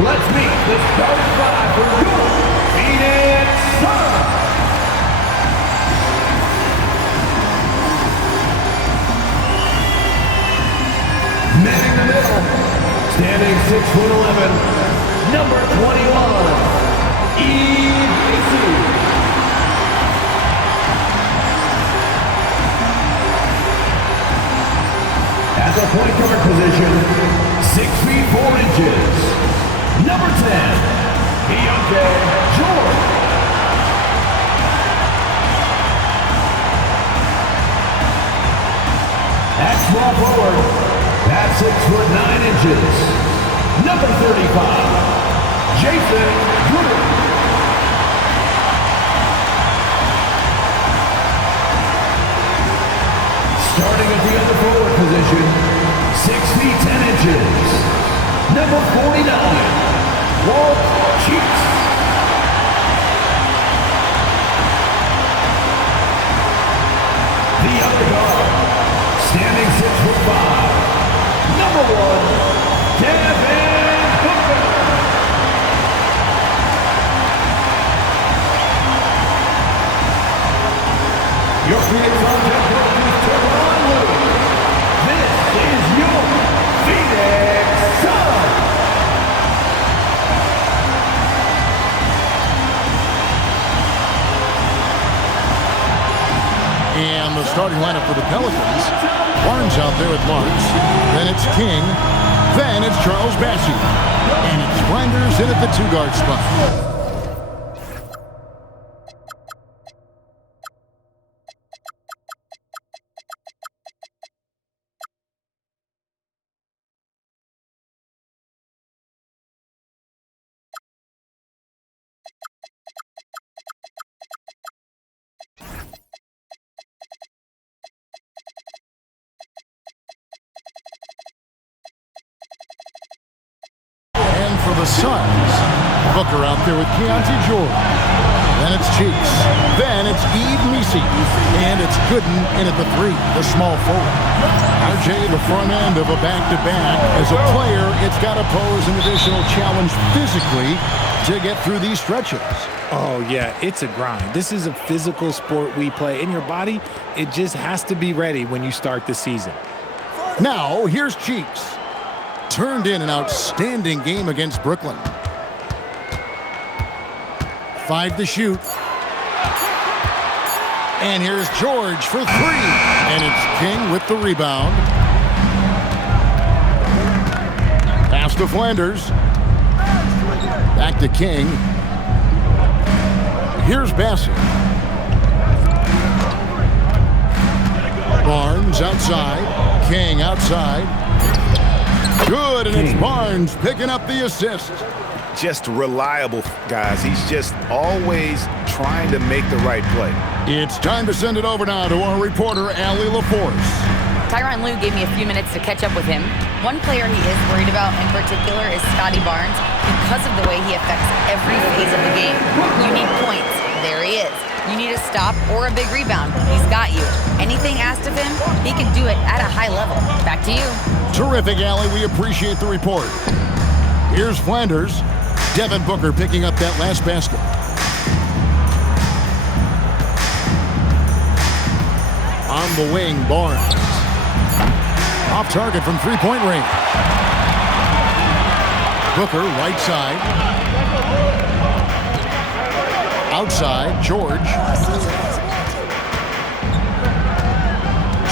Let's meet the starting five for your Phoenix Suns. Men in the middle, standing 6'11", number 21, Easy. At the point guard position, 6 feet 4 inches, number 10, Bianca George. At small forward, at 6'9", number 35, Jason Woodard. Starting at the other forward position, 6 feet 10 inches, number 49, Walt Cheeks. The other guard, standing 6'5", number 1, Devin Booker. Your Phoenix Suns head coach is This is your Phoenix Suns. And the starting lineup for the Pelicans. Barnes out there with Marks. Then it's King. Then it's Charles Bassey. And it's Reinders in at the two-guard spot. For the Suns, Booker out there with Keontae George. Then it's Cheeks. Then it's Eve Misi. And it's Gooden in at the 3, the small forward. RJ, the front end of a back-to-back. As a player, it's got to pose an additional challenge physically to get through these stretches. Oh, yeah, it's a grind. This is a physical sport we play. And your body, it just has to be ready when you start the season. Now, here's Cheeks. Turned in an outstanding game against Brooklyn. 5 to shoot. And here's George for 3. And it's King with the rebound. Pass to Flanders. Back to King. Here's Bassett. Barnes outside. King outside. Good, and it's Barnes picking up the assist. Just reliable, guys. He's just always trying to make the right play. It's time to send it over now to our reporter, Allie LaForce. Tyronn Lue gave me a few minutes to catch up with him. One player he is worried about in particular is Scotty Barnes because of the way he affects every phase of the game. You need points. There he is. You need a stop or a big rebound. He's got you. Anything asked of him, he can do it at a high level. Back to you. Terrific, Allie. We appreciate the report. Here's Flanders. Devin Booker picking up that last basket. On the wing, Barnes. Off target from three-point range. Booker, right side. Outside, George.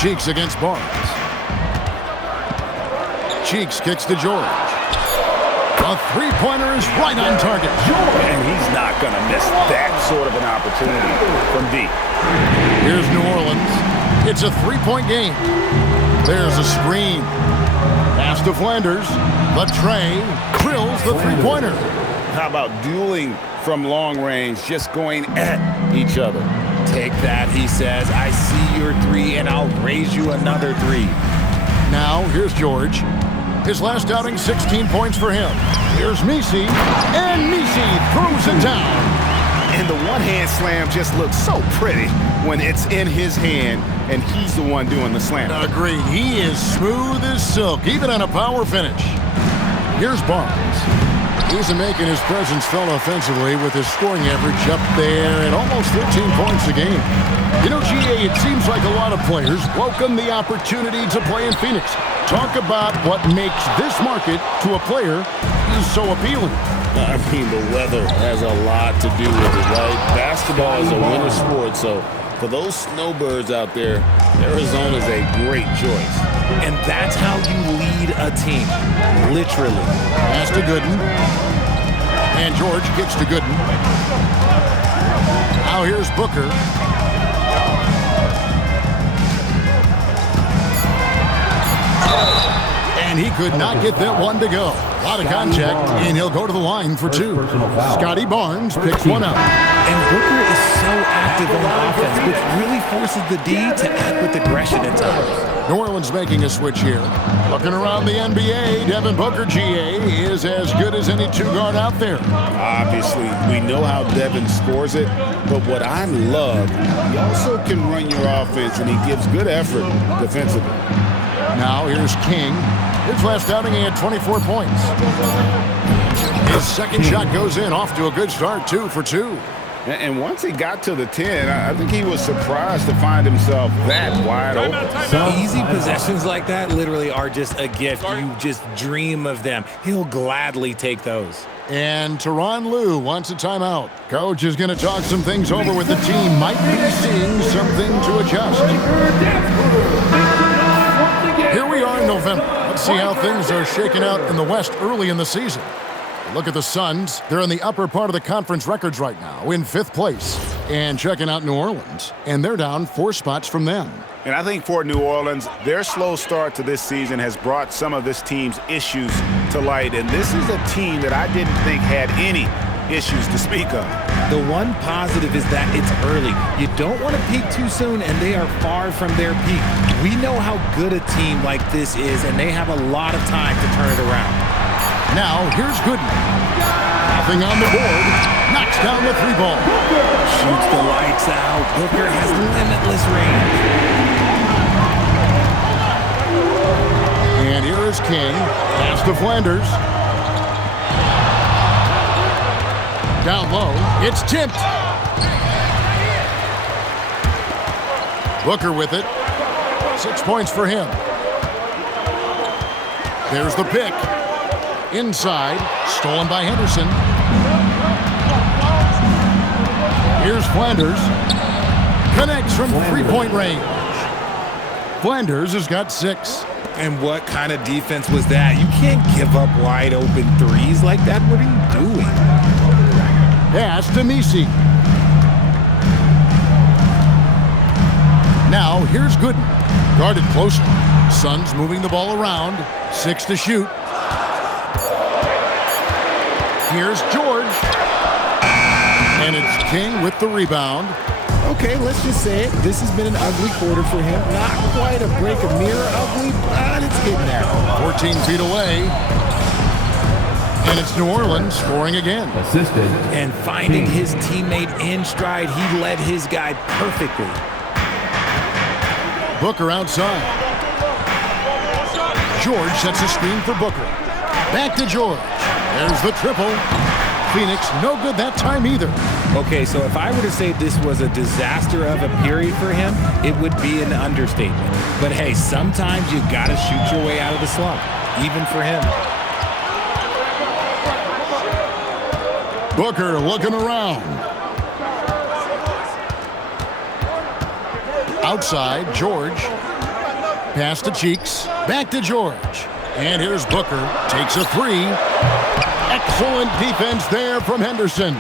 Cheeks against Barnes. Cheeks kicks to George. A three-pointer is right on target. And he's not going to miss that sort of an opportunity from deep. Here's New Orleans. It's a three-point game. There's a screen. Pass to Flanders. The tray drills the three-pointer. How about dueling from long range, just going at each other? Take that, he says. I see your 3, and I'll raise you another 3. Now, here's George. His last outing, 16 points for him. Here's Misi, and Misi throws it down. And the one-hand slam just looks so pretty when it's in his hand, and he's the one doing the slam. Agreed. He is smooth as silk, even on a power finish. Here's Barnes. He's making his presence felt offensively with his scoring average up there at almost 13 points a game. You know, GA, it seems like a lot of players welcome the opportunity to play in Phoenix. Talk about what makes this market to a player so appealing. I mean, the weather has a lot to do with it, right? Basketball is a winter sport, so for those snowbirds out there, Arizona is a great choice. And that's how you lead a team, literally. Pass to Gooden. And George gets to Gooden. Now here's Booker. And he could not get that one to go. A lot of contact, and he'll go to the line for two. Scotty Barnes picks one up. And Booker is so active on offense, which really forces the D to act with aggression at times. New Orleans making a switch here. Looking around the NBA, Devin Booker, GA, is as good as any two-guard out there. Obviously, we know how Devin scores it, but what I love, he also can run your offense, and he gives good effort defensively. Now here's King. His last outing, he had 24 points. His second shot goes in, off to a good start, 2 for 2. And once he got to the 10, I think he was surprised to find himself that wide open. Easy possessions like that literally are just a gift. You just dream of them. He'll gladly take those. And Tyronn Lue wants a timeout. Coach is going to talk some things over with the team. Might be seeing something to adjust. Here we are in November. Let's see how things are shaking out in the West early in the season. Look at the Suns. They're in the upper part of the conference records right now, in 5th place. And checking out New Orleans, and they're down 4 spots from them. And I think for New Orleans, their slow start to this season has brought some of this team's issues to light. And this is a team that I didn't think had any issues to speak of. The one positive is that it's early. You don't want to peak too soon, and they are far from their peak. We know how good a team like this is, and they have a lot of time to turn it around. Now, here's Gooden. Nothing on the board. Knocks down the 3-ball. Shoots the lights out. Booker has limitless range. And here is King. Pass to Flanders. Down low. It's tipped. Booker with it. 6 points for him. There's the pick. Inside, stolen by Henderson. Here's Flanders. Connects from 3-point range. Flanders has got 6. And what kind of defense was that? You can't give up wide open threes like that. What are you doing? Pass to Misi. Now, here's Gooden. Guarded closely. Suns moving the ball around. 6 to shoot. Here's George. And it's King with the rebound. Okay, let's just say it. This has been an ugly quarter for him. Not quite a break of mirror ugly, but it's getting there. 14 feet away. And it's New Orleans scoring again. Assisted. And finding his teammate in stride, he led his guy perfectly. Booker outside. George sets a screen for Booker. Back to George. There's the triple. Phoenix, no good that time either. Okay, so if I were to say this was a disaster of a period for him, it would be an understatement. But hey, sometimes you gotta shoot your way out of the slump, even for him. Booker looking around. Outside, George. Pass to Cheeks. Back to George. And here's Booker. Takes a 3. Excellent defense there from Henderson.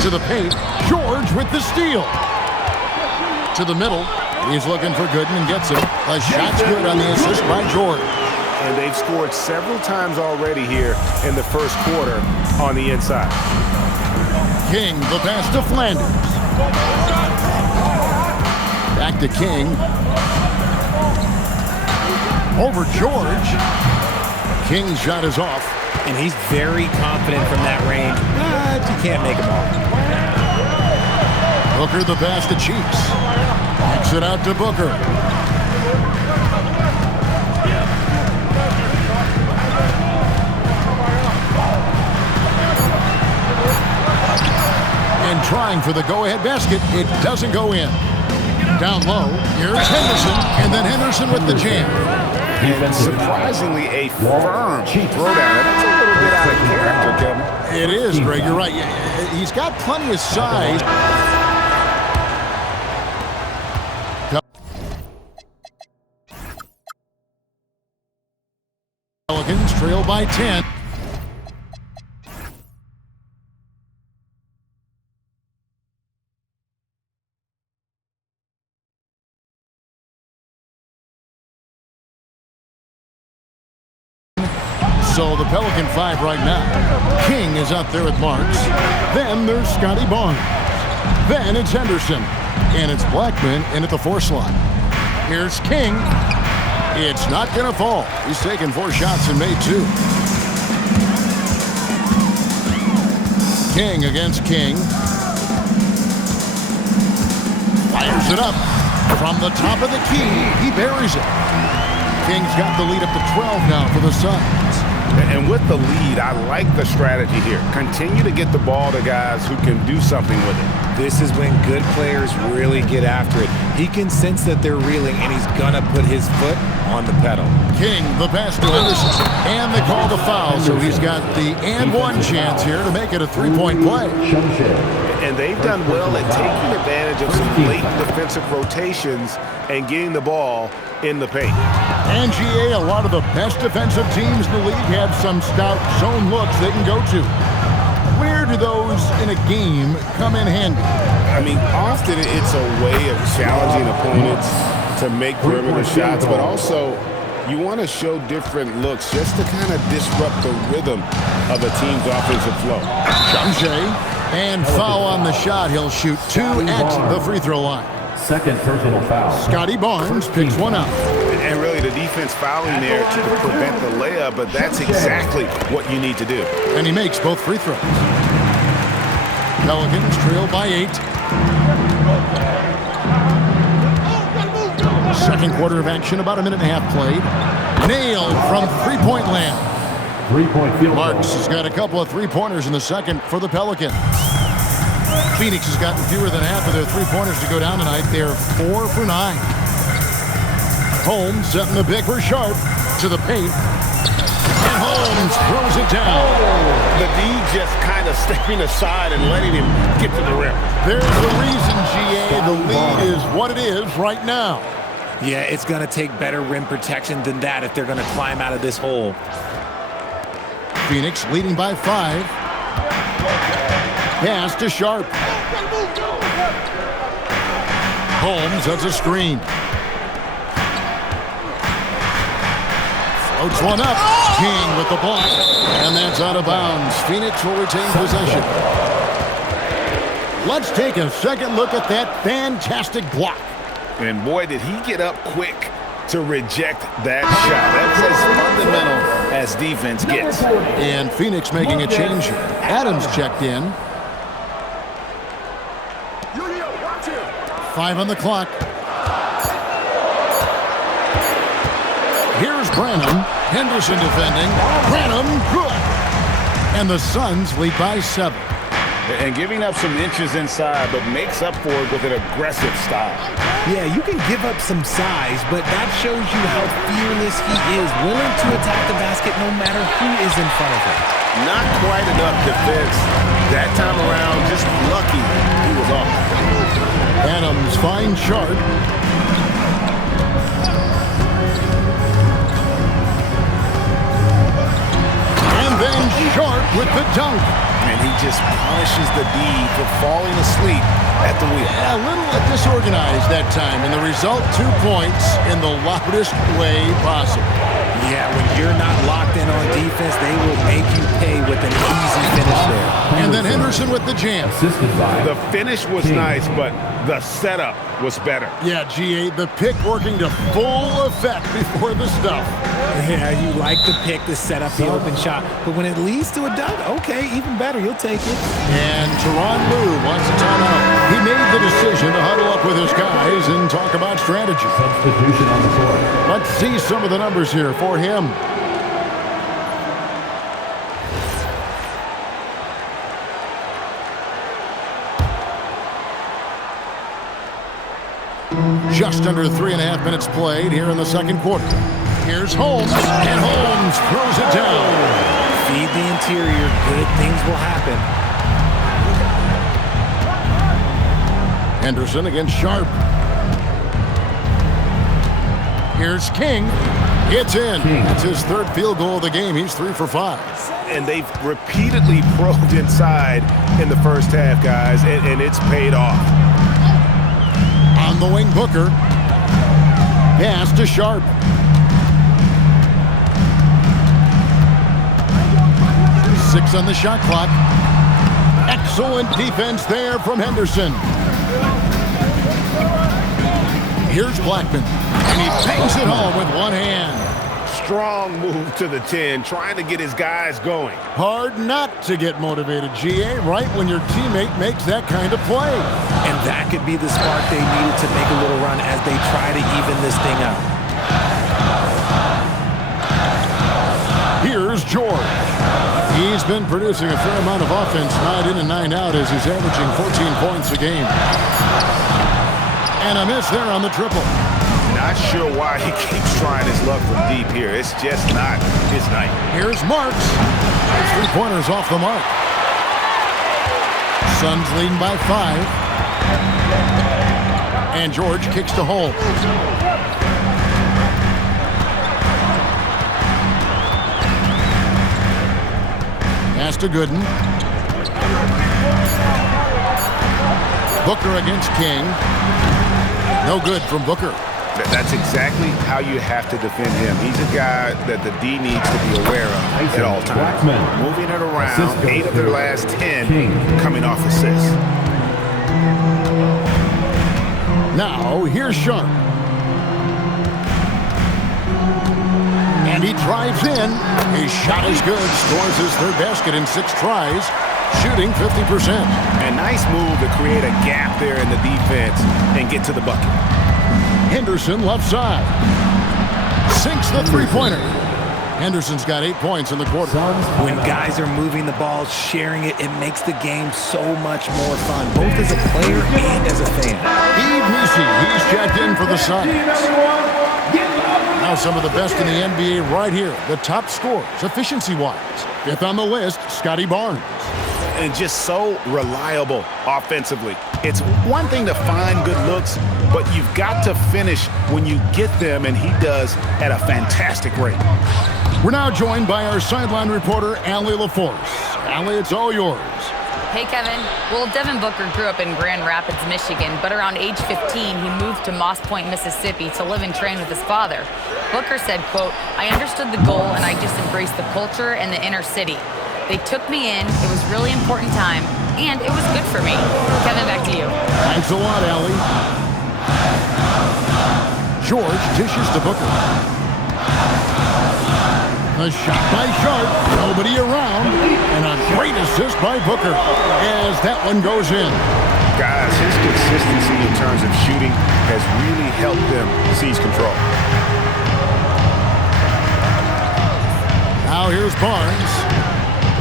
To the paint. George with the steal. To the middle. He's looking for Gooden and gets him. A shot's good on the assist by George. And they've scored several times already here in the first quarter on the inside. King, the pass to Flanders. Back to King. Over George. King's shot is off. And he's very confident from that range, but you can't make him all. Booker the pass to Cheeks. Kicks it out to Booker. trying for the go-ahead basket. It doesn't go in. Down low, here's Henderson, and then Henderson with the jam. And surprisingly, a firm throwdown. That's a little bit out of character, Kevin. It is, Greg. You're right. He's got plenty of size. Pelicans trail by 10. So the Pelican 5 right now. King is up there with Marks. Then there's Scotty Barnes. Then it's Henderson. And it's Blackman in at the 4 slot. Here's King. It's not going to fall. He's taken 4 shots and made 2. King against King. Fires it up. From the top of the key, he buries it. King's got the lead up to 12 now for the Suns. And with the lead, I like the strategy here. Continue to get the ball to guys who can do something with it. This is when good players really get after it. He can sense that they're reeling, and he's going to put his foot on the pedal. King, the pass to Henderson. And they call the foul, so he's got the and one chance here to make it a 3-point play. And they've done well at taking advantage of some blatant defensive rotations and getting the ball in the paint. And GA, a lot of the best defensive teams in the league have some stout zone looks they can go to. Where do those in a game come in handy? I mean, often it's a way of challenging opponents to make perimeter shots, but also you want to show different looks just to kind of disrupt the rhythm of a team's offensive flow. Shamshay, and foul on the shot. He'll shoot 2 at the free throw line. Second personal foul. Scotty Barnes picks one up. And really the defense fouling there to prevent the layup, but that's exactly what you need to do. And he makes both free throws. Pelicans trail by 8. Second quarter of action, about a minute and a half played. Nailed from three-point land. 3-point field goal. Marks has got a couple of three-pointers in the second for the Pelicans. Phoenix has gotten fewer than half of their three-pointers to go down tonight. They're 4 for 9. Holmes setting the pick for Sharp to the paint. And Holmes throws it down. The D just kind of stepping aside and letting him get to the rim. There's the reason, GA. The lead is what it is right now. Yeah, it's going to take better rim protection than that if they're going to climb out of this hole. Phoenix leading by 5. Pass to Sharp. Holmes has a screen. Floats one up. King with the block. And that's out of bounds. Phoenix will retain possession. Let's take a second look at that fantastic block. And boy, did he get up quick to reject that shot. That's as fundamental as defense gets. And Phoenix making a change here. Adams checked in. 5 on the clock. Here's Branham. Henderson defending. Branham, good. And the Suns lead by 7. And giving up some inches inside, but makes up for it with an aggressive style. Yeah, you can give up some size, but that shows you how fearless he is, willing to attack the basket no matter who is in front of him. Not quite enough defense that time around, just lucky he was off. Adams finds Sharp. And then Sharp with the dunk. And he just punishes the D for falling asleep at the wheel. A little disorganized that time, and the result, 2 points in the loudest way possible. Yeah, when you're not locked in on defense, they will make you pay with an easy finish there. And then Henderson with the jam. The finish was nice, but the setup was better. Yeah, GA, the pick working to full effect before the stuff. Yeah, you like the pick to set up the open shot, but when it leads to a dunk, okay, even better, you'll take it. And Teron Lue wants a timeout. He made the decision to huddle up with his guys and talk about strategy. Substitution on the court. Let's see some of the numbers here for him. Just under 3.5 minutes played here in the second quarter. Here's Holmes, and Holmes throws it down. Feed the interior. Good things will happen. Henderson against Sharp. Here's King. It's in. It's his third field goal of the game. He's 3 for 5. And they've repeatedly probed inside in the first half, guys, and it's paid off. On the wing, Booker. Pass to Sharp. Six on the shot clock. Excellent defense there from Henderson. Here's Blackman, and he bangs it home with one hand. Strong move to the 10, trying to get his guys going. Hard not to get motivated, GA, right when your teammate makes that kind of play. And that could be the spark they needed to make a little run as they try to even this thing up. Here's George. He's been producing a fair amount of offense, 9 in and 9 out, as he's averaging 14 points a game. And a miss there on the triple. Not sure why he keeps trying his luck from deep here. It's just not his night. Here's Marks. His 3-pointers off the mark. Suns leading by 5. And George kicks to Holmes. Pass to Gooden. Booker against King. No good from Booker. That's exactly how you have to defend him. He's a guy that the D needs to be aware of at all times. Moving it around, 8 of their last 10 coming off assists. Now, here's Sharp. And he drives in. His shot is good. Scores his third basket in 6 tries. Shooting 50%. A nice move to create a gap there in the defense and get to the bucket. Henderson left side. Sinks the 3-pointer. Henderson's got 8 points in the quarter. When guys are moving the ball, sharing it, it makes the game so much more fun, both as a player and as a fan. Yves Missi, he's checked in for the Suns. Now some of the best in the NBA right here. The top scorers, efficiency-wise. 5th on the list, Scotty Barnes. And just so reliable offensively. It's one thing to find good looks, but you've got to finish when you get them, and he does at a fantastic rate. We're now joined by our sideline reporter, Allie LaForce. Allie, it's all yours. Hey, Kevin. Well, Devin Booker grew up in Grand Rapids, Michigan, but around age 15, he moved to Moss Point, Mississippi to live and train with his father. Booker said, quote, "I understood the goal and I just embraced the culture and the inner city. They took me in, it was really important time, and it was good for me." Kevin, back to you. Thanks a lot, Allie. George dishes to Booker. A shot by Sharp, nobody around, and a great assist by Booker as that one goes in. Guys, his consistency in terms of shooting has really helped them seize control. Now here's Barnes.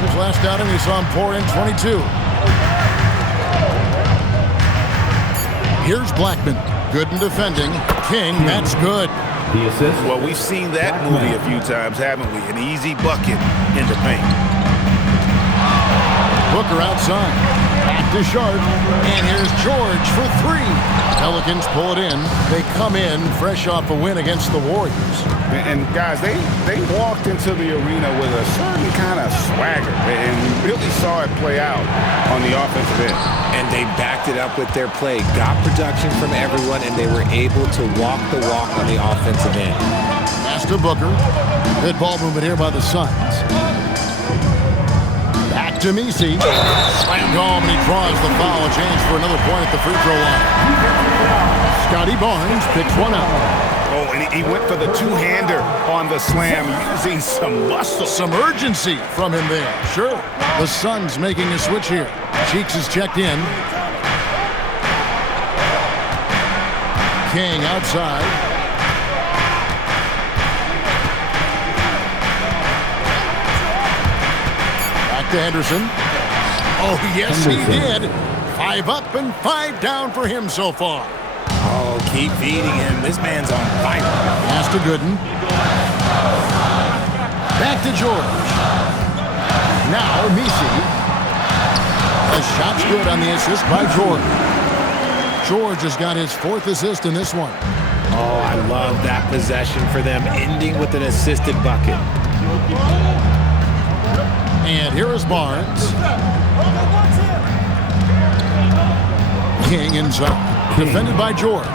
His last outing, we saw him pour in 22. Here's Blackman. Good in defending. King, that's good. The assist. Well, we've seen that movie a few times, haven't we? An easy bucket in the paint. Booker outside. Back to Sharp. And here's George for 3. Pelicans pull it in. They come in fresh off a win against the Warriors. And guys, they walked into the arena with a certain kind of swagger, and we really saw it play out on the offensive end. And they backed it up with their play, got production from everyone, and they were able to walk the walk on the offensive end. Pass to Booker. Good ball movement here by the Suns. Back to Missi. Slammed home, and he draws the foul. A chance for another point at the free throw line. Scotty Barnes picks one out. Oh, and he went for the two-hander on the slam, using some muscle. Some urgency from him there. Sure. The Suns making a switch here. Cheeks is checked in. King outside. Back to Henderson. Oh, yes, he did. 5 up and 5 down for him so far. Oh, keep feeding him. This man's on fire. Pass to Gooden. Back to George. Now Misi. The shot's good on the assist by George. George has got his 4th assist in this one. Oh, I love that possession for them, ending with an assisted bucket. And here is Barnes. King inside. Defended by George.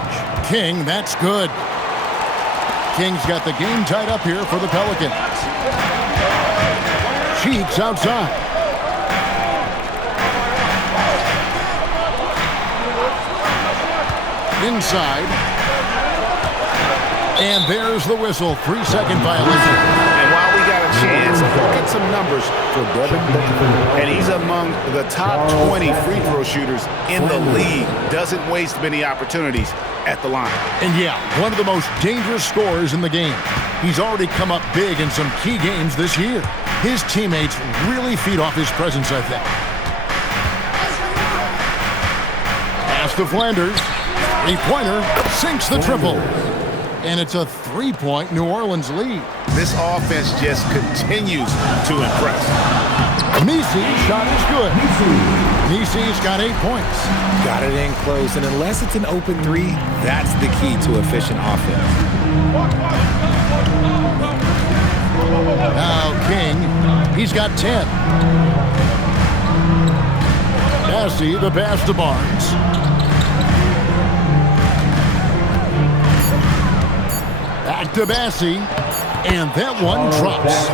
King, that's good. King's got the game tied up here for the Pelicans. Cheeks outside. Inside. And there's the whistle. 3-second violation. And while we got a chance, look at some numbers for Devin Booker. And he's among the top 20 free throw shooters in the league. Doesn't waste many opportunities at the line. And yeah, one of the most dangerous scorers in the game. He's already come up big in some key games this year. His teammates really feed off his presence, I think. Pass to Flanders. Three-pointer sinks the triple. And it's a 3-point New Orleans lead. This offense just continues to impress. Misi's shot is good. Misi's got 8 points. Got it in close, and unless it's an open 3, that's the key to efficient offense. Now King, he's got 10. Massey, the pass to Barnes. Back to Massey, and that one drops.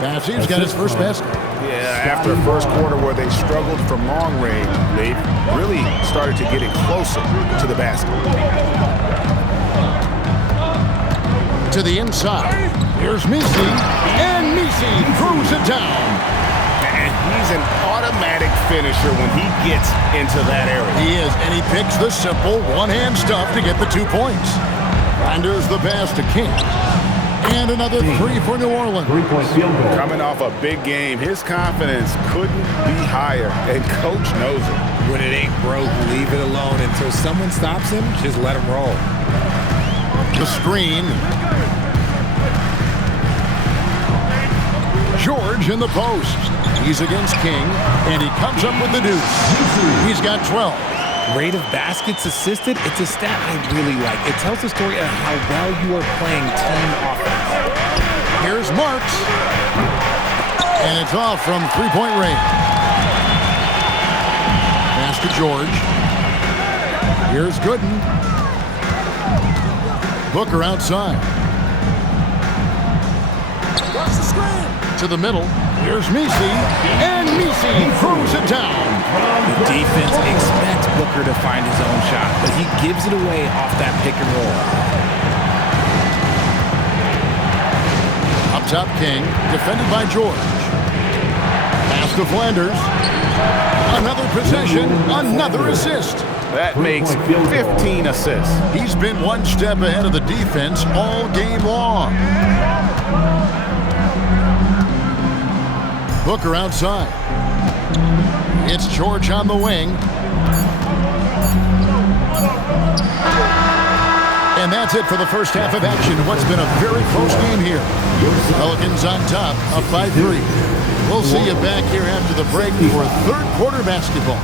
Massey's got his first basket. Yeah, after the first quarter where they struggled from long range, they've really started to get it closer to the basket. To the inside. Here's Misi, and Misi throws it down. And he's an automatic finisher when he gets into that area. He is, and he picks the simple one-hand stuff to get the 2 points. Flanders the pass to King. And another 3 for New Orleans. 3-point field goal. Coming off a big game, his confidence couldn't be higher, and coach knows it. When it ain't broke, leave it alone until someone stops him. Just let him roll. The screen. George in the post. He's against King, and he comes up with the deuce. He's got 12. Rate of baskets assisted, it's a stat I really like. It tells the story of how well you are playing team offense. Here's Marks. And it's off from 3-point range. Pass to George. Here's Gooden. Booker outside. To the middle. Here's Misi. And Misi throws it down. The defense expects Booker to find his own shot, but he gives it away off that pick and roll. Up top, King, defended by George. Pass to Flanders. Another possession, another assist. That makes 15 assists. He's been one step ahead of the defense all game long. Booker outside. It's George on the wing. And that's it for the first half of action. What's been a very close game here. Pelicans on top, up by 3. We'll see you back here after the break for third quarter basketball.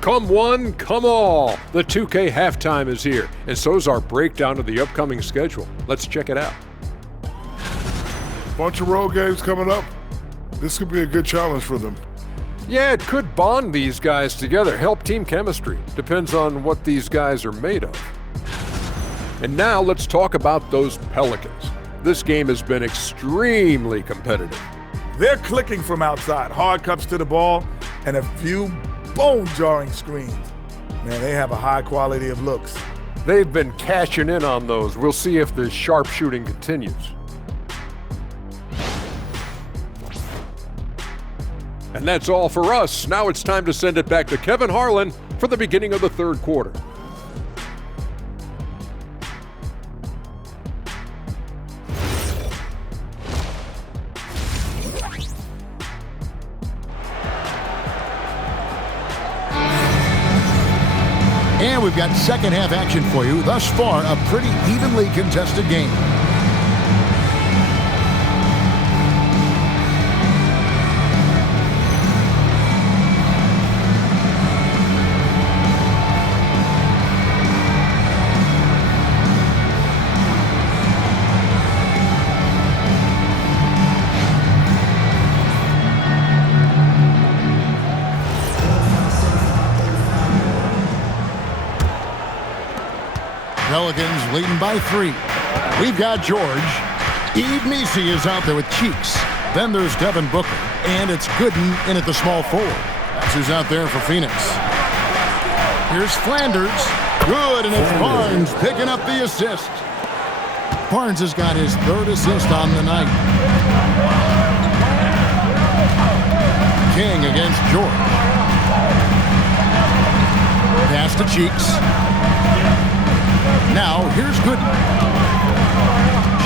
Come one, come all. The 2K halftime is here, and so's our breakdown of the upcoming schedule. Let's check it out. Bunch of road games coming up. This could be a good challenge for them. Yeah, it could bond these guys together, help team chemistry. Depends on what these guys are made of. And now let's talk about those Pelicans. This game has been extremely competitive. They're clicking from outside, hard cuts to the ball, and a few bone-jarring screens. Man, they have a high quality of looks. They've been cashing in on those. We'll see if the sharp shooting continues. And that's all for us. Now it's time to send it back to Kevin Harlan for the beginning of the third quarter. we've got second half action for you. Thus far, a pretty evenly contested game. Pelicans leading by 3. We've got George. Yves Missi is out there with Cheeks. Then there's Devin Booker. And it's Gooden in at the small forward. That's who's out there for Phoenix. Here's Flanders. Good, and it's Barnes picking up the assist. Barnes has got his 3rd assist on the night. King against George. Pass to Cheeks. Now, here's Gooden.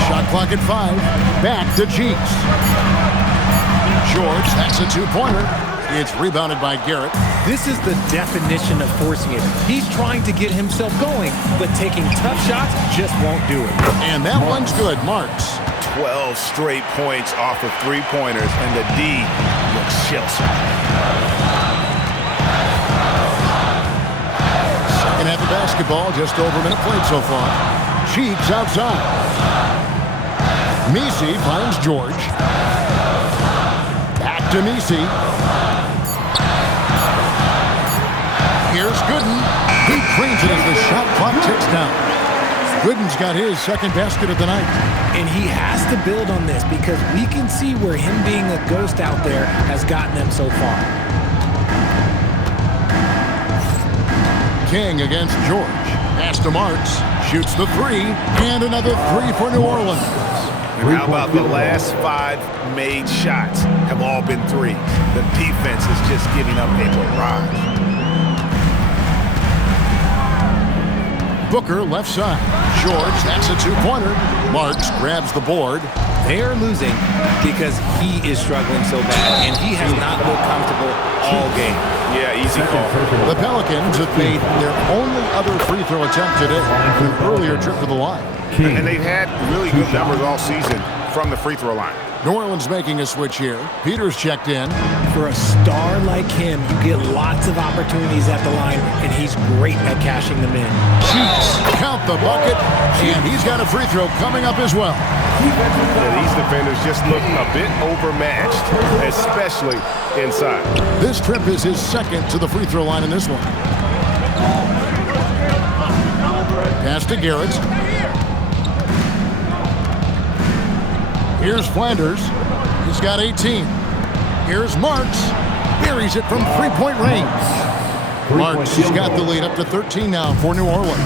Shot clock at 5. Back to Cheeks. George, that's a 2-pointer. It's rebounded by Garrett. This is the definition of forcing it. He's trying to get himself going, but taking tough shots just won't do it. And that one's good. Marks. 12 straight points off of 3-pointers, and the D looks shell-shocked. And at the basketball, just over a minute played so far. Cheeks outside. Missi finds George. Back to Missi. Here's Gooden. He cleans it as the shot clock ticks down. Gooden's got his 2nd basket of the night. And he has to build on this because we can see where him being a ghost out there has gotten them so far. King against George. Pass to Marks. Shoots the 3. And another 3 for New Orleans. And how about the last 5 made shots have all been 3s? The defense is just giving up a barrage. Booker left side. George, that's a 2-pointer. Marks grabs the board. They are losing because he is struggling so bad, and he has not looked comfortable all game. Yeah, easy call. The Pelicans have made their only other free throw attempt today, an earlier trip to the line. And they've had really good numbers all season from the free throw line. New Orleans making a switch here. Peters checked in. For a star like him, you get lots of opportunities at the line, and he's great at cashing them in. Cheeks, count the bucket, and he's got a free throw coming up as well. Yeah, these defenders just look a bit overmatched, especially inside. This trip is his 2nd to the free throw line in this one. Pass to Garrett. Here's Flanders. He's got 18. Here's Marks. Buries it from 3-point range. Marks has got the lead up to 13 now for New Orleans.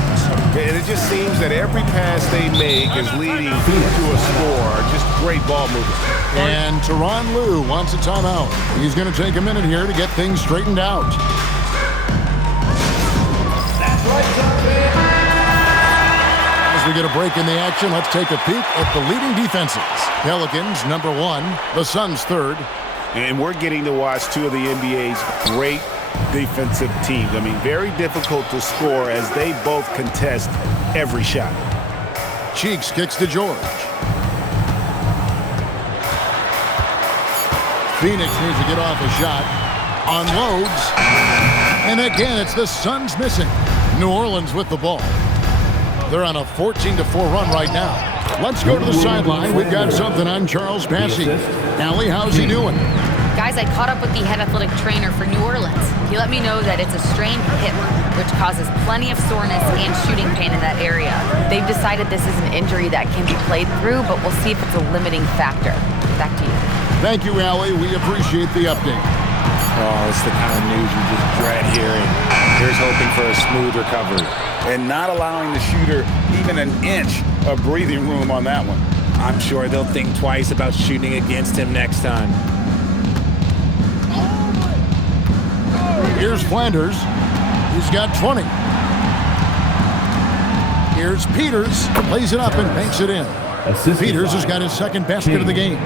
And it just seems that every pass they make is leading to a score. Just great ball movement. And Tyronn Lue wants a timeout. He's going to take a minute here to get things straightened out. As we get a break in the action, let's take a peek at the leading defenses. Pelicans, number 1. The Suns, 3rd. And we're getting to watch 2 of the NBA's great defensive teams. I mean, very difficult to score as they both contest every shot. Cheeks kicks to George. Phoenix needs to get off a shot. Unloads. And again, it's the Suns missing. New Orleans with the ball. They're on a 14-4 run right now. Let's go to the sideline. We've got something on Charles Passy. Allie, how's he doing? Guys, I caught up with the head athletic trainer for New Orleans. He let me know that it's a strained hip, which causes plenty of soreness and shooting pain in that area. They've decided this is an injury that can be played through, but we'll see if it's a limiting factor. Back to you. Thank you, Allie. We appreciate the update. Oh, it's the kind of news you just dread hearing. Here's hoping for a smooth recovery. And not allowing the shooter even an inch of breathing room on that one. I'm sure they'll think twice about shooting against him next time. Here's Flanders. He's got 20. Here's Peters. Lays it up and banks it in. Peters has got his 2nd basket of the game.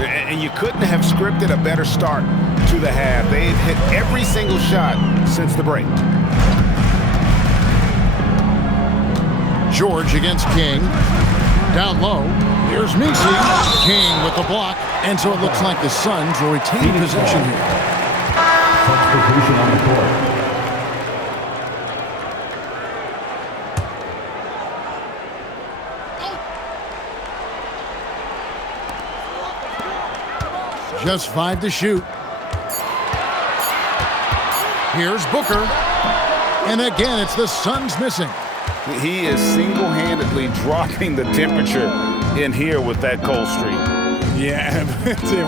And you couldn't have scripted a better start to the half. They've hit every single shot since the break. George against King. Down low. Here's Misi. King with the block. And so it looks like the Suns will retain possession here. Substitution on the court. Just 5 to shoot. Here's Booker. And again, it's the Suns missing. He is single-handedly dropping the temperature in here with that cold streak. Yeah,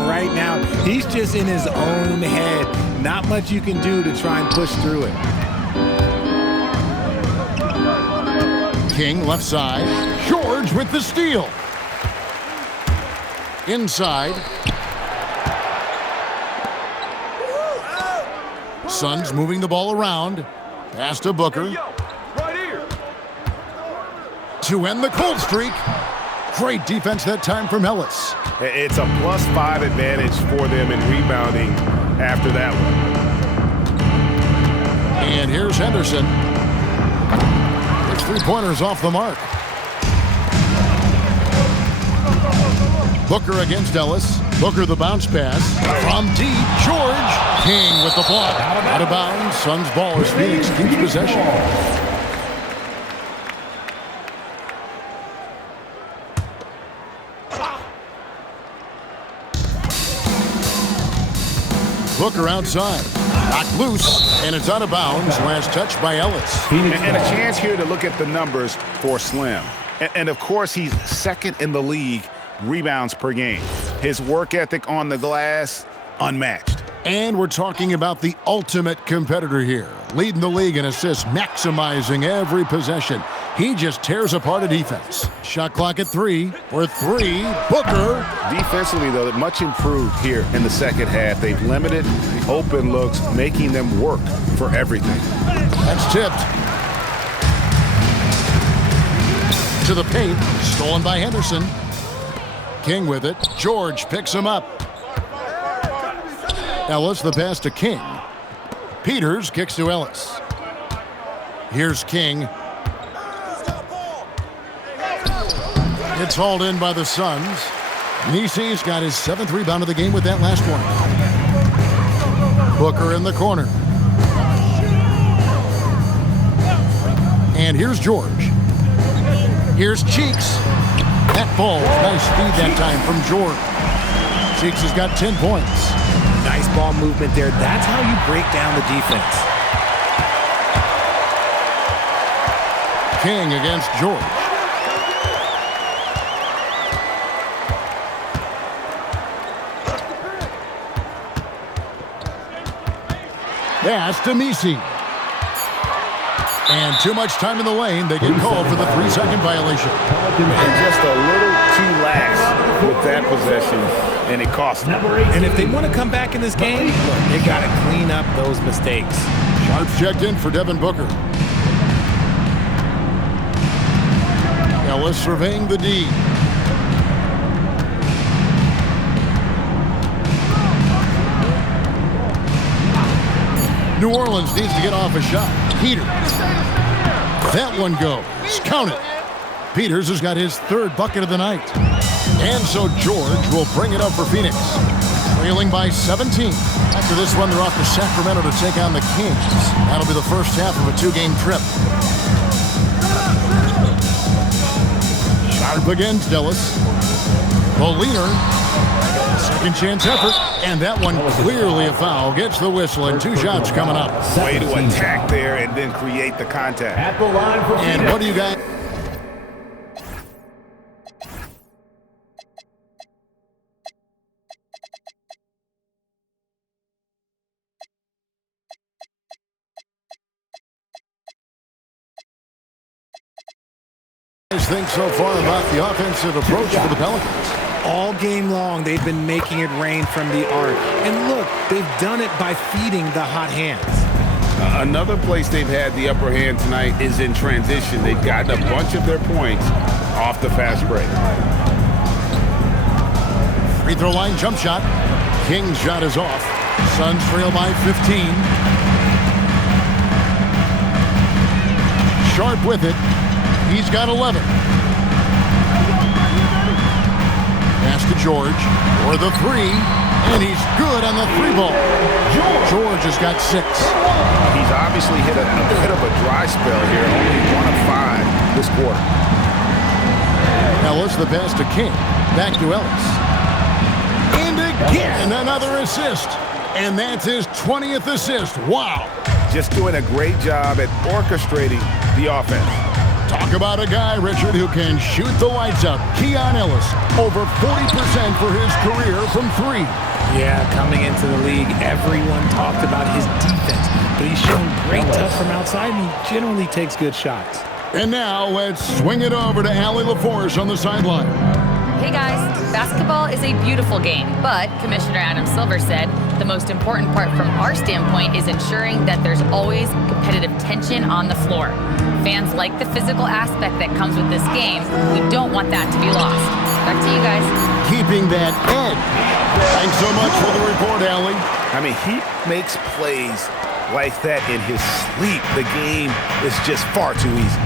right now, he's just in his own head. Not much you can do to try and push through it. King left side. George with the steal. Inside. Suns moving the ball around. Pass to Booker. To end the cold streak. Great defense that time from Ellis. It's a +5 advantage for them in rebounding after that one. And here's Henderson. His three-pointers off the mark. Booker against Ellis. Booker the bounce pass. From deep, George. King with the block. Out of bounds. Suns ball as Phoenix keeps possession. Booker outside. Knocked loose, and it's out of bounds. Last touch by Ellis. And a chance here to look at the numbers for Slim. And of course, he's second in the league rebounds per game. His work ethic on the glass, unmatched. And we're talking about the ultimate competitor here. Leading the league in assists, maximizing every possession. He just tears apart a defense. Shot clock at 3. For 3, Booker. Defensively, though, much improved here in the second half. They've limited open looks, making them work for everything. That's tipped. To the paint. Stolen by Henderson. King with it. George picks him up. Ellis the pass to King. Peters kicks to Ellis. Here's King. It's hauled in by the Suns. Nisi's got his 7th rebound of the game with that last one. Booker in the corner. And here's George. Here's Cheeks. That ball, nice speed that time from George. Cheeks has got 10 points. Nice ball movement there. That's how you break down the defense. King against George. Pass to Misi. And too much time in the lane. They get called for the 3-second violation. And just a little too lax with that possession, and it cost them. And if they want to come back in this game, they got to clean up those mistakes. Sharp checked in for Devin Booker. Ellis surveying the D. New Orleans needs to get off a shot. Peters. That one goes. Count it. Peters has got his 3rd bucket of the night. And so George will bring it up for Phoenix. Trailing by 17. After this one, they're off to Sacramento to take on the Kings. That'll be the first half of a 2-game trip. Sharp against Ellis. Moliner. Second chance effort. And that one clearly a foul. Gets the whistle and 2 shots coming up. Way to attack there and then create the contact. At the line for And Phoenix. what do you got? Think so far about the offensive approach for the Pelicans? All game long, they've been making it rain from the arc. And look, they've done it by feeding the hot hands. Another place they've had the upper hand tonight is in transition. They've gotten a bunch of their points off the fast break. Free throw line jump shot. King's shot is off. Suns trail by 15. Sharp with it. He's got 11. Pass to George for the three, and he's good on the three ball. George has got 6. He's obviously hit a bit of a dry spell here, only 1 of 5 this quarter. Ellis, the pass to King. Back to Ellis. And again, another assist. And that's his 20th assist. Wow. Just doing a great job at orchestrating the offense. Talk about a guy, Richard, who can shoot the lights out. Keon Ellis, over 40% for his career from 3. Yeah, coming into the league, everyone talked about his defense, but he's shown great touch from outside, and he generally takes good shots. And now let's swing it over to Allie LaForce on the sideline. Hey guys, basketball is a beautiful game, but Commissioner Adam Silver said the most important part from our standpoint is ensuring that there's always competitive tension on the floor. Fans like the physical aspect that comes with this game. We don't want that to be lost. Back to you guys. Keeping that edge. Thanks so much for the report, Allie. I mean, he makes plays like that in his sleep. The game is just far too easy.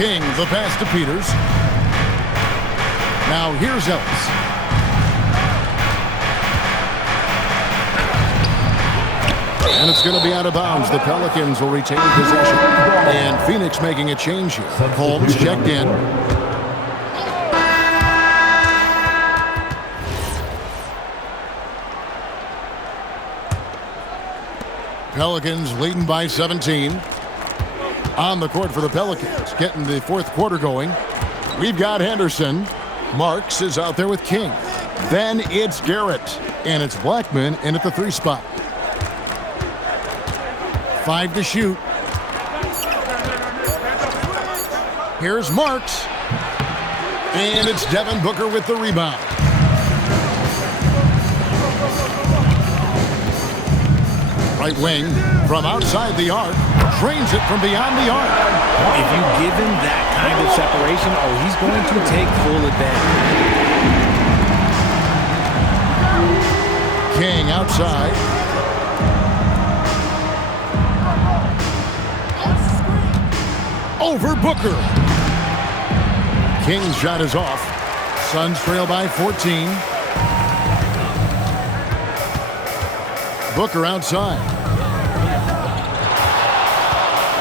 King, the pass to Peters. Now here's Ellis. And it's going to be out of bounds. The Pelicans will retain possession. And Phoenix making a change here. Holmes checked in. Pelicans leading by 17. On the court for the Pelicans, getting the fourth quarter going. We've got Henderson. Marks is out there with King. Then it's Garrett. And it's Blackman in at the 3 spot. 5 to shoot. Here's Marks. And it's Devin Booker with the rebound. Right wing from outside the arc. Drains it from beyond the arc. If you give him that kind of separation, he's going to take full advantage. King outside. Over Booker. King's shot is off. Suns trail by 14. Booker outside.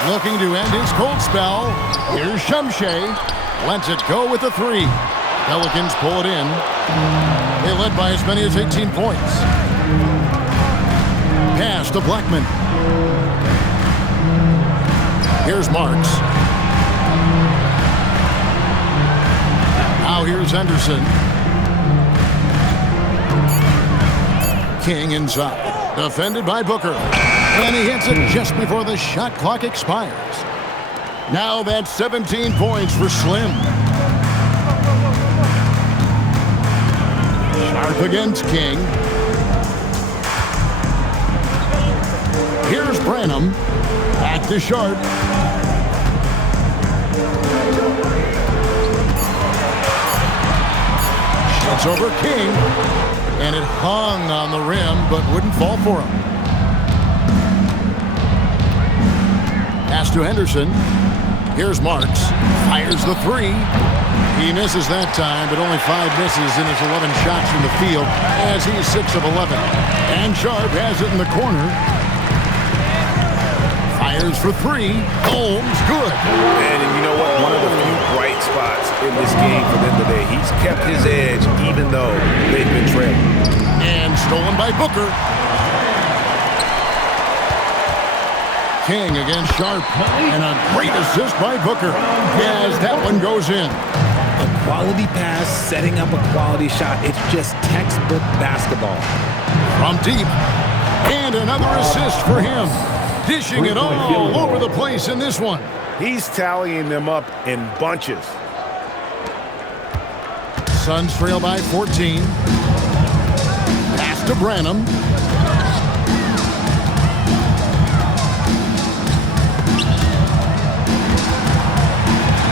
Looking to end his cold spell. Here's Shumshay. Lets it go with the 3. Pelicans pull it in. They led by as many as 18 points. Pass to Blackman. Here's Marks. Now here's Henderson. King inside. Defended by Booker. And he hits it just before the shot clock expires. Now that's 17 points for Slim. Sharp against King. Here's Branham. Back to Sharp. Shoots over King. And it hung on the rim, but wouldn't fall for him. Pass to Henderson. Here's Marks. Fires the 3. He misses that time, but only 5 misses in his 11 shots from the field as he's 6 of 11. And Sharp has it in the corner. Fires for 3. Holmes, good. And you know what? One of the few bright spots in this game for them today. He's kept his edge even though they've been trailing. And stolen by Booker. King against Sharp. And a great assist by Booker as that one goes in. A quality pass, setting up a quality shot. It's just textbook basketball. From deep. And another assist for him. Dishing it all over the place in this one. He's tallying them up in bunches. Suns trail by 14. Pass to Branham.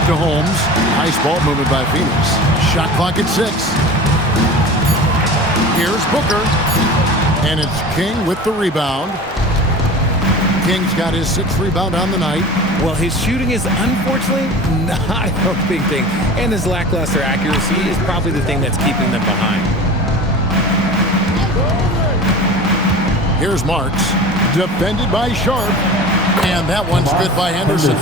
To Holmes. Nice ball movement by Phoenix. Shot clock at 6. Here's Booker. And it's King with the rebound. King's got his 6th rebound on the night. Well, his shooting is unfortunately not a big thing, and his lackluster accuracy is probably the thing that's keeping them behind. Here's Marks, defended by Sharp, and that one's good by Henderson.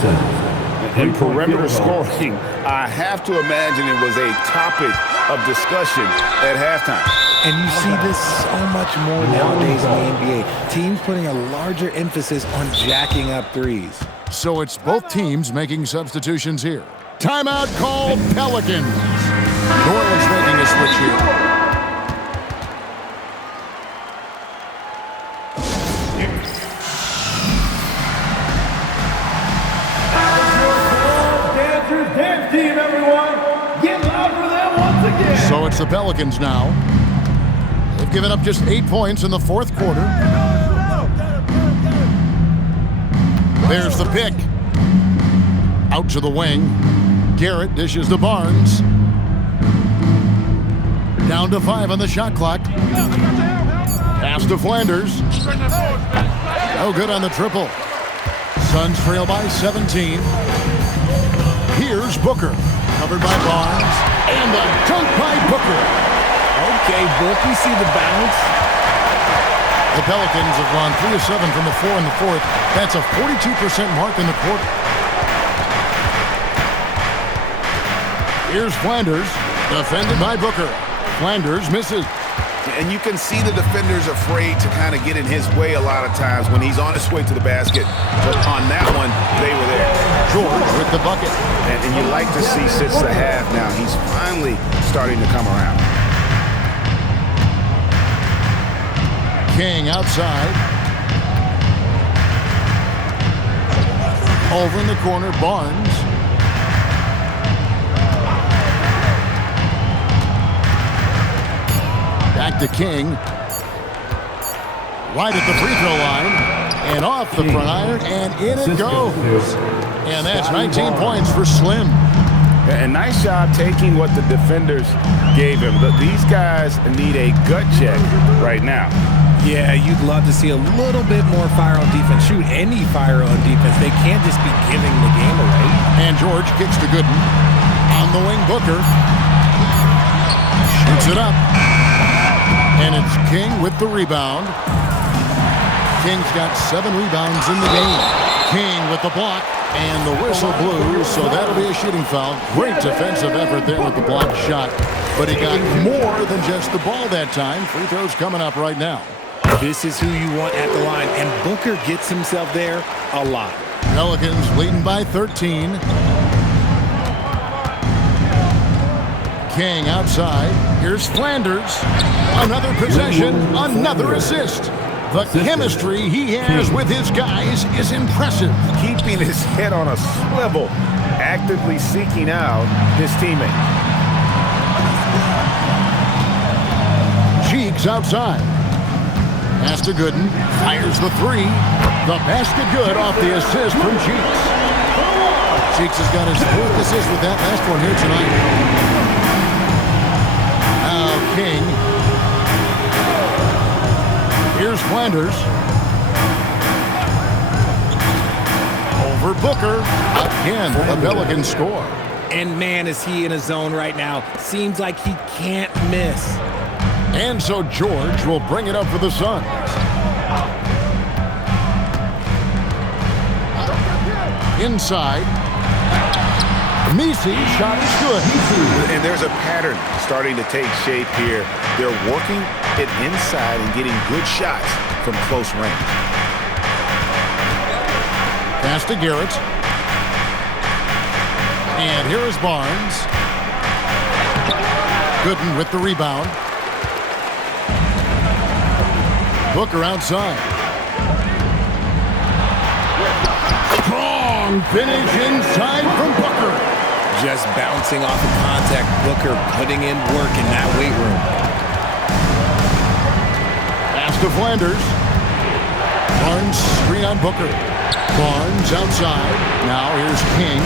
And perimeter scoring, I have to imagine it was a topic of discussion at halftime. And you see this so much more nowadays in the NBA. Teams putting a larger emphasis on jacking up threes. So it's both teams making substitutions here. Timeout called Pelicans. New Orleans making a switch here. Dance team, everyone! Get loud for them once again! So it's the Pelicans now. They've given up just 8 points in the 4th quarter. There's the pick. Out to the wing. Garrett dishes to Barnes. Down to 5 on the shot clock. Pass to Flanders. No good on the triple. Suns trail by 17. Here's Booker. Covered by Barnes. And a dunk by Booker. Okay, Book, you see the bounce. The Pelicans have gone 3 of 7 from the floor in the 4th. That's a 42% mark in the quarter. Here's Flanders. Defended by Booker. Flanders misses. And you can see the defenders afraid to kind of get in his way a lot of times when he's on his way to the basket. But on that one, they were there. George with the bucket. And you like to see since the half now, he's finally starting to come around. King outside. Over in the corner, Barnes. Back to King. Right at the free throw line. And off the front iron. And in it goes. And that's 19 points for Slim. And nice job taking what the defenders gave him. These guys need a gut check right now. Yeah, you'd love to see a little bit more fire on defense. Shoot any fire on defense. They can't just be giving the game away. And George kicks to Gooden. On the wing, Booker. Shoots it up. And it's King with the rebound. King's got 7 rebounds in the game. King with the block. And the whistle blew, so that'll be a shooting foul. Great defensive effort there with the blocked shot. But he got more than just the ball that time. Free throws coming up right now. This is who you want at the line, and Booker gets himself there a lot. Pelicans leading by 13. King outside. Here's Flanders. Another possession, another assist. The chemistry he has with his guys is impressive. Keeping his head on a swivel, actively seeking out his teammate. Cheeks outside. Pass to Gooden. Fires the 3. The basket good off the assist from Cheeks. Cheeks has got his 4th assist with that last one here tonight. Now King. Here's Flanders. Over Booker. Again, the Pelicans score. And man, is he in a zone right now. Seems like he can't miss. And so George will bring it up for the Suns. Inside. Messi shot is good. And there's a pattern starting to take shape here. They're working it inside and getting good shots from close range. Pass to Garrett. And here is Barnes. Gooden with the rebound. Booker outside. Strong finish inside from Booker. Just bouncing off of contact. Booker putting in work in that weight room. Pass to Flanders. Barnes screen on Booker. Barnes outside. Now here's King.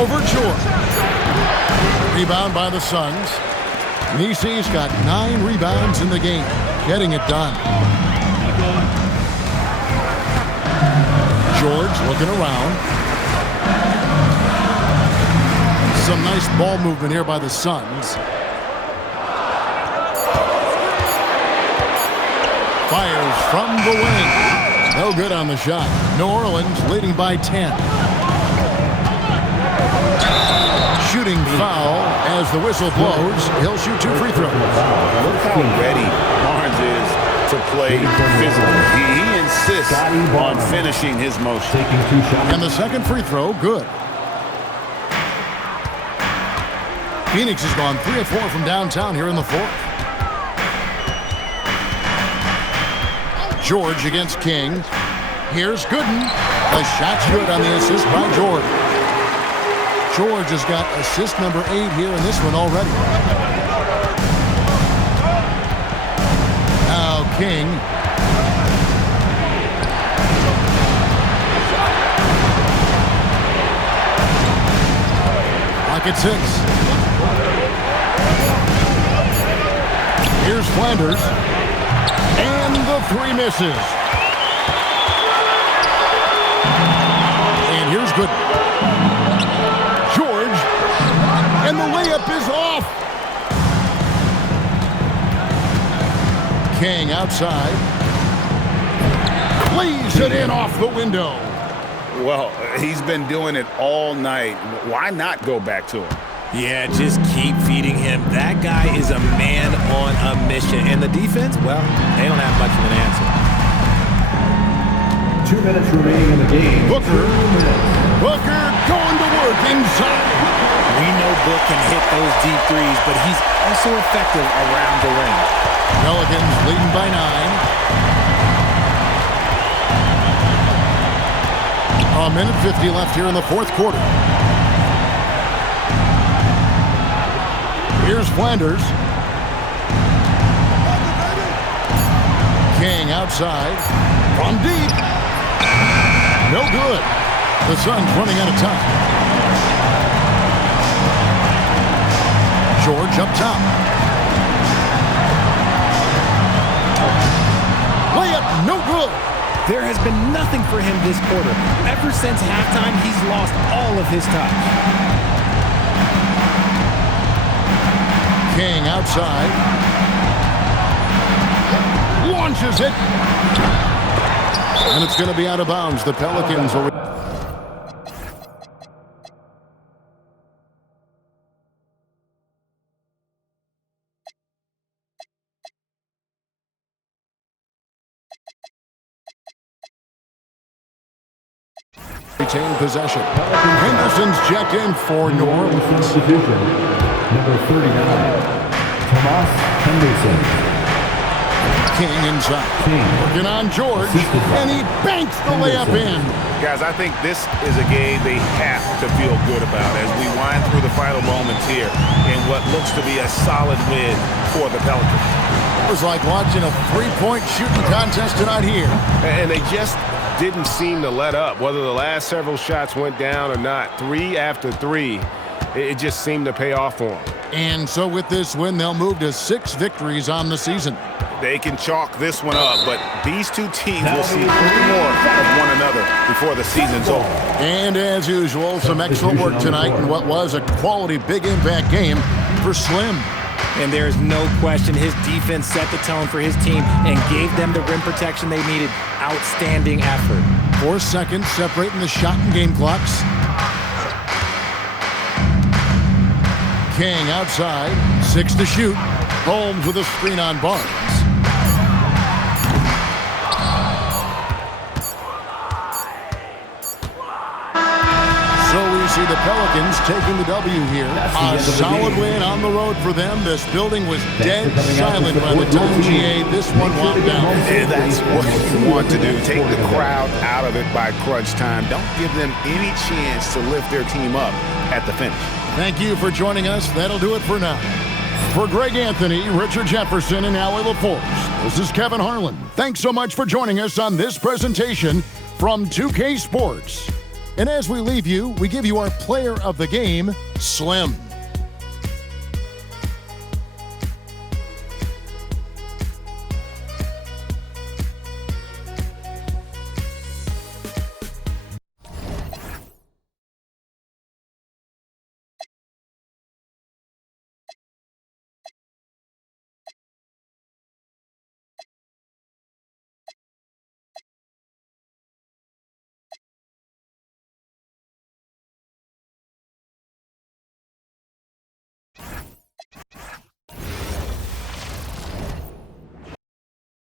Over George. Rebound by the Suns. Messi's got 9 rebounds in the game. Getting it done. George looking around. Some nice ball movement here by the Suns. Fires from the wing. No good on the shot. New Orleans leading by 10. Shooting foul as the whistle blows. He'll shoot 2 free throws. Look how ready Barnes is to play physically. He insists on finishing his motion. And the second free throw, good. Phoenix has gone 3 of 4 from downtown here in the fourth. George against King. Here's Gooden. The shot's good on the assist by George. George has got assist number 8 here in this one already. Now King. Lock at 6. Here's Flanders. And the 3 misses. And here's Gooden. George. And the layup is off. King outside. Lays it in off the window. Well, he's been doing it all night. Why not go back to him? Yeah, just keep feeding him. That guy is a man on a mission. And the defense, well, they don't have much of an answer. 2 minutes remaining in the game. Booker going to work inside. We know Book can hit those deep threes, but he's also effective around the ring. Pelicans leading by 9. A minute 50 left here in the fourth quarter. Here's Flanders. King outside. From deep. No good. The Suns running out of time. George up top. Layup, no good. There has been nothing for him this quarter. Ever since halftime, he's lost all of his touch. King outside. Launches it. And it's going to be out of bounds. The Pelicans will... retain possession. Henderson's checked in for New Orleans. Substitution, number 39, Tomas Henderson. King inside. Working on George, and he banks the layup in. Guys, I think this is a game they have to feel good about as we wind through the final moments here in what looks to be a solid win for the Pelicans. It was like watching a three-point shooting contest tonight here. And they just didn't seem to let up, whether the last several shots went down or not. 3 after 3, it just seemed to pay off for them. And so with this win, they'll move to 6 victories on the season. They can chalk this one up, but these two teams will see 3 more of one another before the season's over. And as usual, some excellent work tonight in what was a quality big impact game for Slim. And there is no question his defense set the tone for his team and gave them the rim protection they needed. Outstanding effort. 4 seconds separating the shot and game clocks. King outside, 6 to shoot. Holmes with a screen on Barnes. So we see the Pelicans taking the W here. A solid win on the road for them. This building was dead silent by the time GA this one wound down. And that's what you want to do. Take the crowd out of it by crunch time. Don't give them any chance to lift their team up at the finish. Thank you for joining us. That'll do it for now. For Greg Anthony, Richard Jefferson, and Allie LaForce, this is Kevin Harlan. Thanks so much for joining us on this presentation from 2K Sports. And as we leave you, we give you our player of the game, Slim.